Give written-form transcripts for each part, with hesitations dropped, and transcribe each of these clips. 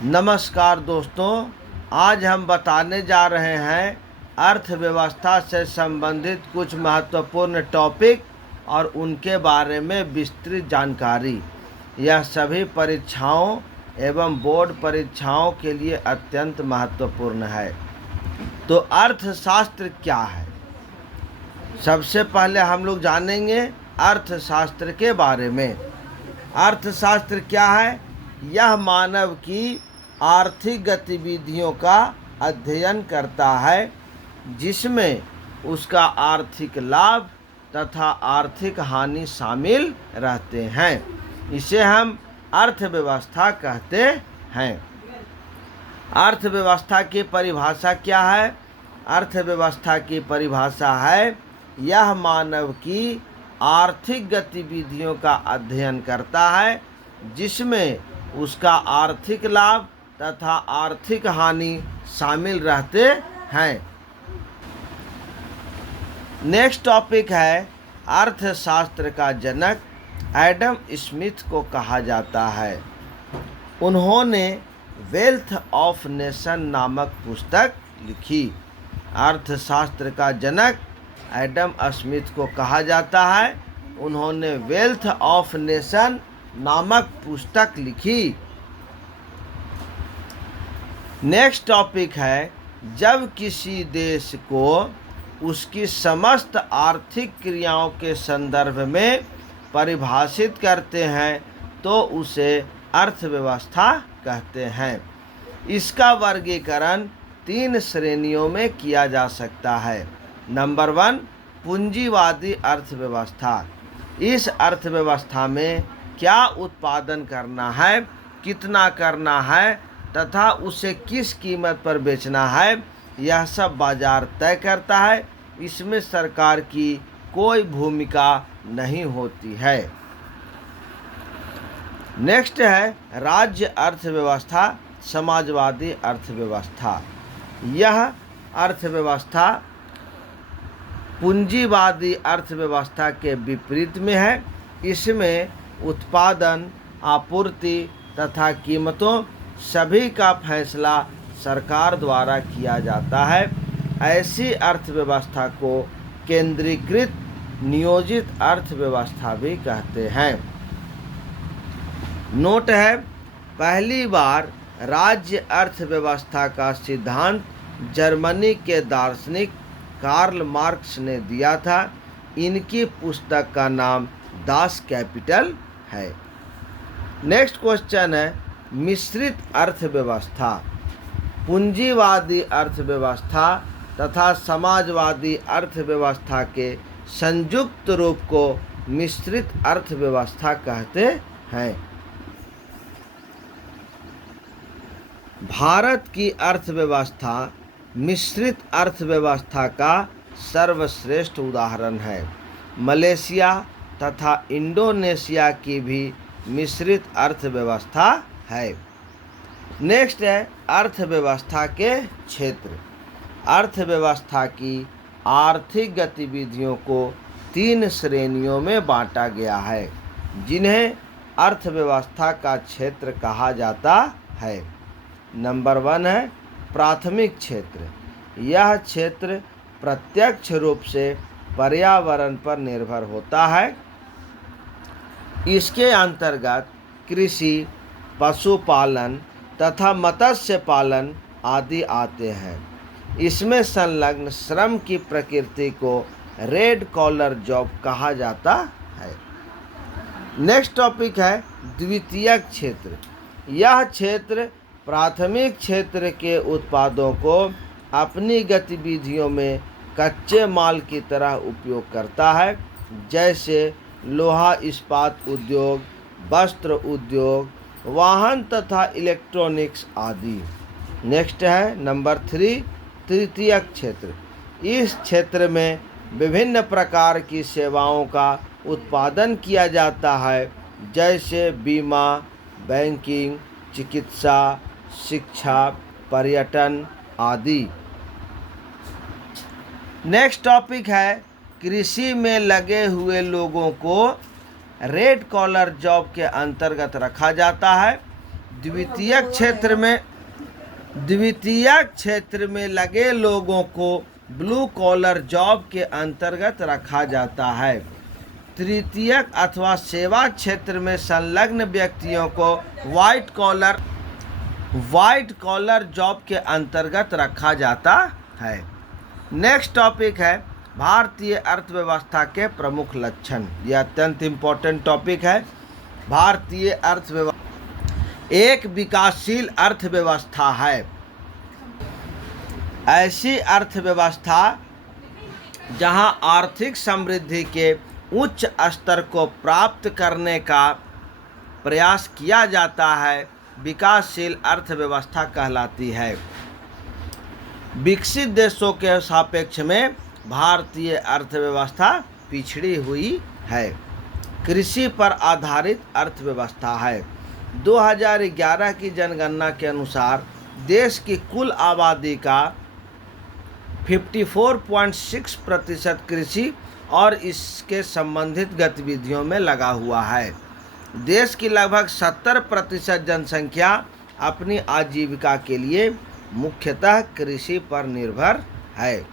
नमस्कार दोस्तों, आज हम बताने जा रहे हैं अर्थव्यवस्था से संबंधित कुछ महत्वपूर्ण टॉपिक और उनके बारे में विस्तृत जानकारी। यह सभी परीक्षाओं एवं बोर्ड परीक्षाओं के लिए अत्यंत महत्वपूर्ण है। तो अर्थशास्त्र क्या है? सबसे पहले हम लोग जानेंगे अर्थशास्त्र के बारे में। अर्थशास्त्र क्या है? यह मानव की आर्थिक गतिविधियों का अध्ययन करता है, जिसमें उसका आर्थिक लाभ तथा आर्थिक हानि शामिल रहते हैं। इसे हम अर्थव्यवस्था कहते हैं। अर्थव्यवस्था की परिभाषा क्या है? अर्थव्यवस्था की परिभाषा है, यह मानव की आर्थिक गतिविधियों का अध्ययन करता है, जिसमें उसका आर्थिक लाभ तथा आर्थिक हानि शामिल रहते हैं। नेक्स्ट टॉपिक है, अर्थशास्त्र का जनक एडम स्मिथ को कहा जाता है। उन्होंने वेल्थ ऑफ नेशन नामक पुस्तक लिखी। अर्थशास्त्र का जनक एडम स्मिथ को कहा जाता है। उन्होंने वेल्थ ऑफ नेशन नामक पुस्तक लिखी। नेक्स्ट टॉपिक है, जब किसी देश को उसकी समस्त आर्थिक क्रियाओं के संदर्भ में परिभाषित करते हैं तो उसे अर्थव्यवस्था कहते हैं। इसका वर्गीकरण 3 श्रेणियों में किया जा सकता है। नंबर 1, पूंजीवादी अर्थव्यवस्था। इस अर्थव्यवस्था में क्या उत्पादन करना है, कितना करना है तथा उसे किस कीमत पर बेचना है, यह सब बाजार तय करता है। इसमें सरकार की कोई भूमिका नहीं होती है। नेक्स्ट है राज्य अर्थव्यवस्था, समाजवादी अर्थव्यवस्था। यह अर्थव्यवस्था पूंजीवादी अर्थव्यवस्था के विपरीत में है। इसमें उत्पादन, आपूर्ति तथा कीमतों सभी का फैसला सरकार द्वारा किया जाता है। ऐसी अर्थव्यवस्था को केंद्रीकृत नियोजित अर्थव्यवस्था भी कहते हैं। नोट है, पहली बार राज्य अर्थव्यवस्था का सिद्धांत जर्मनी के दार्शनिक कार्ल मार्क्स ने दिया था। इनकी पुस्तक का नाम दास कैपिटल है। नेक्स्ट क्वेश्चन है, मिश्रित अर्थव्यवस्था। पूंजीवादी अर्थव्यवस्था तथा समाजवादी अर्थव्यवस्था के संयुक्त रूप को मिश्रित अर्थव्यवस्था कहते हैं। भारत की अर्थव्यवस्था मिश्रित अर्थव्यवस्था का सर्वश्रेष्ठ उदाहरण है। मलेशिया तथा इंडोनेशिया की भी मिश्रित अर्थव्यवस्था है। नेक्स्ट है, अर्थव्यवस्था के क्षेत्र। अर्थव्यवस्था की आर्थिक गतिविधियों को 3 श्रेणियों में बांटा गया है, जिन्हें अर्थव्यवस्था का क्षेत्र कहा जाता है। नंबर 1 है प्राथमिक क्षेत्र। यह क्षेत्र प्रत्यक्ष रूप से पर्यावरण पर निर्भर होता है। इसके अंतर्गत कृषि, पशुपालन तथा मत्स्य पालन आदि आते हैं। इसमें संलग्न श्रम की प्रकृति को रेड कॉलर जॉब कहा जाता है। नेक्स्ट टॉपिक है द्वितीयक क्षेत्र। यह क्षेत्र प्राथमिक क्षेत्र के उत्पादों को अपनी गतिविधियों में कच्चे माल की तरह उपयोग करता है, जैसे लोहा इस्पात उद्योग, वस्त्र उद्योग, वाहन तथा इलेक्ट्रॉनिक्स आदि। नेक्स्ट है नंबर 3, तृतीयक क्षेत्र। इस क्षेत्र में विभिन्न प्रकार की सेवाओं का उत्पादन किया जाता है, जैसे बीमा, बैंकिंग, चिकित्सा, शिक्षा, पर्यटन आदि। नेक्स्ट टॉपिक है कृषि में लगे हुए लोगों को रेड कॉलर जॉब के अंतर्गत रखा जाता है, द्वितीयक क्षेत्र में द्वितीयक क्षेत्र में लगे लोगों को ब्लू कॉलर जॉब के अंतर्गत रखा जाता है। तृतीयक अथवा सेवा क्षेत्र में संलग्न व्यक्तियों को व्हाइट कॉलर जॉब के अंतर्गत रखा जाता है। नेक्स्ट टॉपिक है भारतीय अर्थव्यवस्था के प्रमुख लक्षण। यह अत्यंत इम्पोर्टेंट टॉपिक है। भारतीय अर्थव्यवस्था एक विकासशील अर्थव्यवस्था है। ऐसी अर्थव्यवस्था जहां आर्थिक समृद्धि के उच्च स्तर को प्राप्त करने का प्रयास किया जाता है, विकासशील अर्थव्यवस्था कहलाती है। विकसित देशों के सापेक्ष में भारतीय अर्थव्यवस्था पिछड़ी हुई है। कृषि पर आधारित अर्थव्यवस्था है। 2011 की जनगणना के अनुसार देश की कुल आबादी का 54.6% कृषि और इसके संबंधित गतिविधियों में लगा हुआ है। देश की लगभग 70% जनसंख्या अपनी आजीविका के लिए मुख्यतः कृषि पर निर्भर है।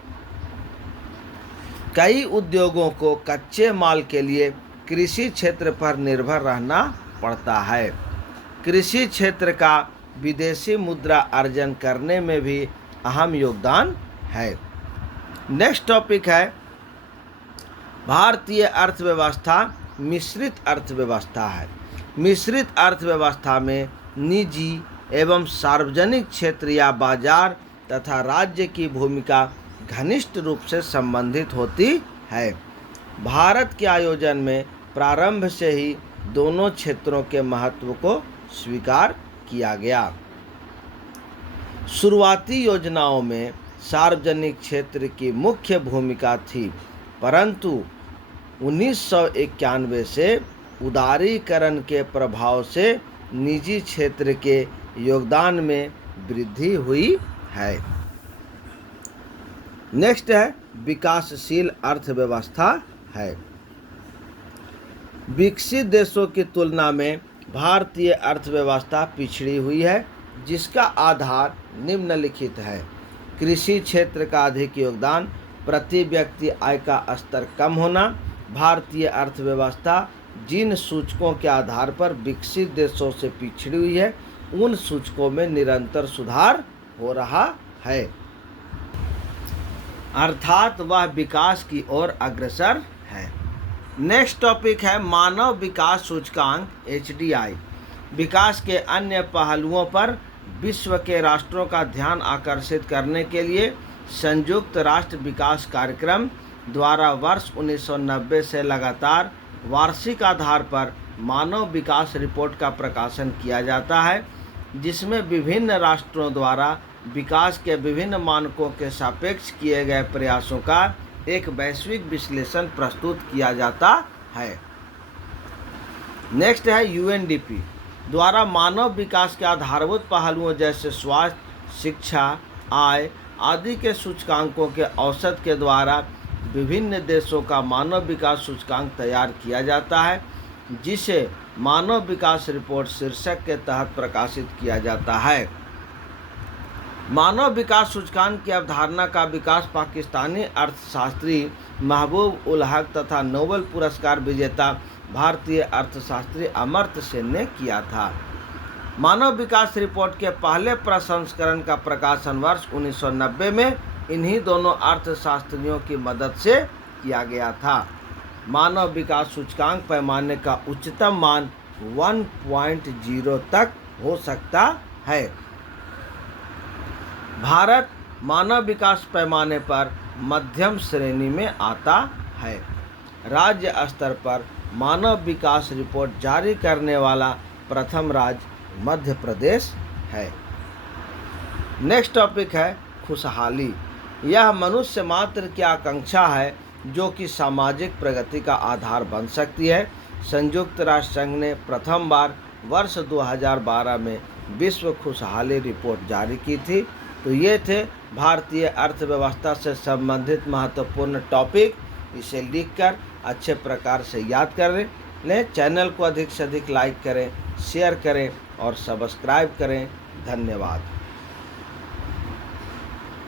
कई उद्योगों को कच्चे माल के लिए कृषि क्षेत्र पर निर्भर रहना पड़ता है। कृषि क्षेत्र का विदेशी मुद्रा अर्जन करने में भी अहम योगदान है। नेक्स्ट टॉपिक है भारतीय अर्थव्यवस्था मिश्रित अर्थव्यवस्था है। मिश्रित अर्थव्यवस्था में निजी एवं सार्वजनिक क्षेत्र या बाजार तथा राज्य की भूमिका घनिष्ठ रूप से संबंधित होती है। भारत के आयोजन में प्रारंभ से ही दोनों क्षेत्रों के महत्व को स्वीकार किया गया। शुरुआती योजनाओं में सार्वजनिक क्षेत्र की मुख्य भूमिका थी, परंतु 1991 से उदारीकरण के प्रभाव से निजी क्षेत्र के योगदान में वृद्धि हुई है। नेक्स्ट है विकासशील अर्थव्यवस्था है। विकसित देशों की तुलना में भारतीय अर्थव्यवस्था पिछड़ी हुई है, जिसका आधार निम्नलिखित है। कृषि क्षेत्र का अधिक योगदान, प्रति व्यक्ति आय का स्तर कम होना। भारतीय अर्थव्यवस्था जिन सूचकों के आधार पर विकसित देशों से पिछड़ी हुई है, उन सूचकों में निरंतर सुधार हो रहा है, अर्थात वह विकास की ओर अग्रसर है। नेक्स्ट टॉपिक है मानव विकास सूचकांक HDI। विकास के अन्य पहलुओं पर विश्व के राष्ट्रों का ध्यान आकर्षित करने के लिए संयुक्त राष्ट्र विकास कार्यक्रम द्वारा वर्ष 1990 से लगातार वार्षिक आधार पर मानव विकास रिपोर्ट का प्रकाशन किया जाता है, जिसमें विभिन्न राष्ट्रों द्वारा विकास के विभिन्न मानकों के सापेक्ष किए गए प्रयासों का एक वैश्विक विश्लेषण प्रस्तुत किया जाता है। नेक्स्ट है UNDP द्वारा मानव विकास के आधारभूत पहलुओं जैसे स्वास्थ्य, शिक्षा, आय आदि के सूचकांकों के औसत के द्वारा विभिन्न देशों का मानव विकास सूचकांक तैयार किया जाता है, जिसे मानव विकास रिपोर्ट शीर्षक के तहत प्रकाशित किया जाता है। मानव विकास सूचकांक की अवधारणा का विकास पाकिस्तानी अर्थशास्त्री महबूब उल हक तथा नोबेल पुरस्कार विजेता भारतीय अर्थशास्त्री अमर्त्य सेन ने किया था। मानव विकास रिपोर्ट के पहले प्रसंस्करण का प्रकाशन वर्ष 1990 में इन्हीं दोनों अर्थशास्त्रियों की मदद से किया गया था। मानव विकास सूचकांक पैमाने का उच्चतम मान 1.0 तक हो सकता है। भारत मानव विकास पैमाने पर मध्यम श्रेणी में आता है। राज्य स्तर पर मानव विकास रिपोर्ट जारी करने वाला प्रथम राज्य मध्य प्रदेश है। नेक्स्ट टॉपिक है खुशहाली। यह मनुष्य मात्र की आकांक्षा है जो कि सामाजिक प्रगति का आधार बन सकती है। संयुक्त राष्ट्र संघ ने प्रथम बार वर्ष 2012 में विश्व खुशहाली रिपोर्ट जारी की थी। तो ये थे भारतीय अर्थव्यवस्था से संबंधित महत्वपूर्ण टॉपिक। इसे लिखकर अच्छे प्रकार से याद कर लें। चैनल को अधिक से अधिक लाइक करें, शेयर करें और सब्सक्राइब करें। धन्यवाद।